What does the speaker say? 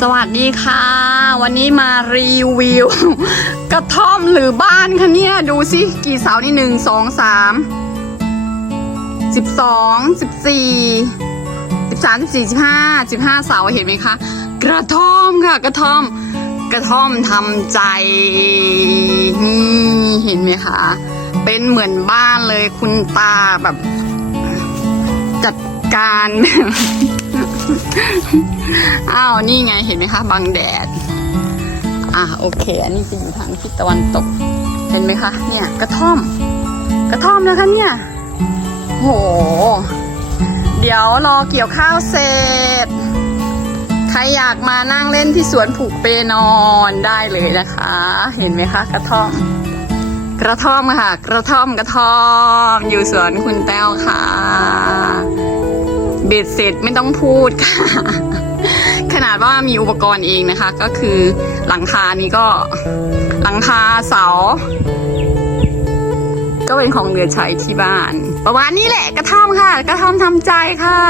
สวัสดีค่ะ วันนี้มารีวิว กระท่อมหรือบ้านคะเนี่ย ดูสิ กี่เสานี่หนึ่งสองสามสิบสองสิบสี่สิบสามสิบสี่สิบห้าสิบห้าเสาเห็นไหมคะ กระท่อมค่ะ กระท่อม กระท่อมทำใจนี่เห็นไหมคะ เป็นเหมือนบ้านเลยคุณตาแบบจัด การ อ้าว นี่ไงเห็นไหมคะ บังแดด อะโอเค อันนี้จะอยู่ทางทิศตะวันตก เห็นไหมคะ เนี่ย กระท่อม กระท่อมนะคะเนี่ย โห เดี๋ยวรอเกี่ยวข้าวเสร็จ ใครอยากมานั่งเล่นที่สวนผูกเปนอนได้เลยนะคะ เห็นไหมคะ กระท่อม กระท่อมค่ะ กระท่อมกระท่อม อยู่สวนคุณแต้วค่ะ เบ็ดเสร็จไม่ต้องพูดค่ะ ขนาดว่ามีอุปกรณ์เองนะคะ ก็คือหลังคานี้ก็หลังคาเสา ก็เป็นของเหลือใช้ที่บ้าน ประมาณนี้แหละกระท่อมค่ะ กระท่อมทำใจค่ะ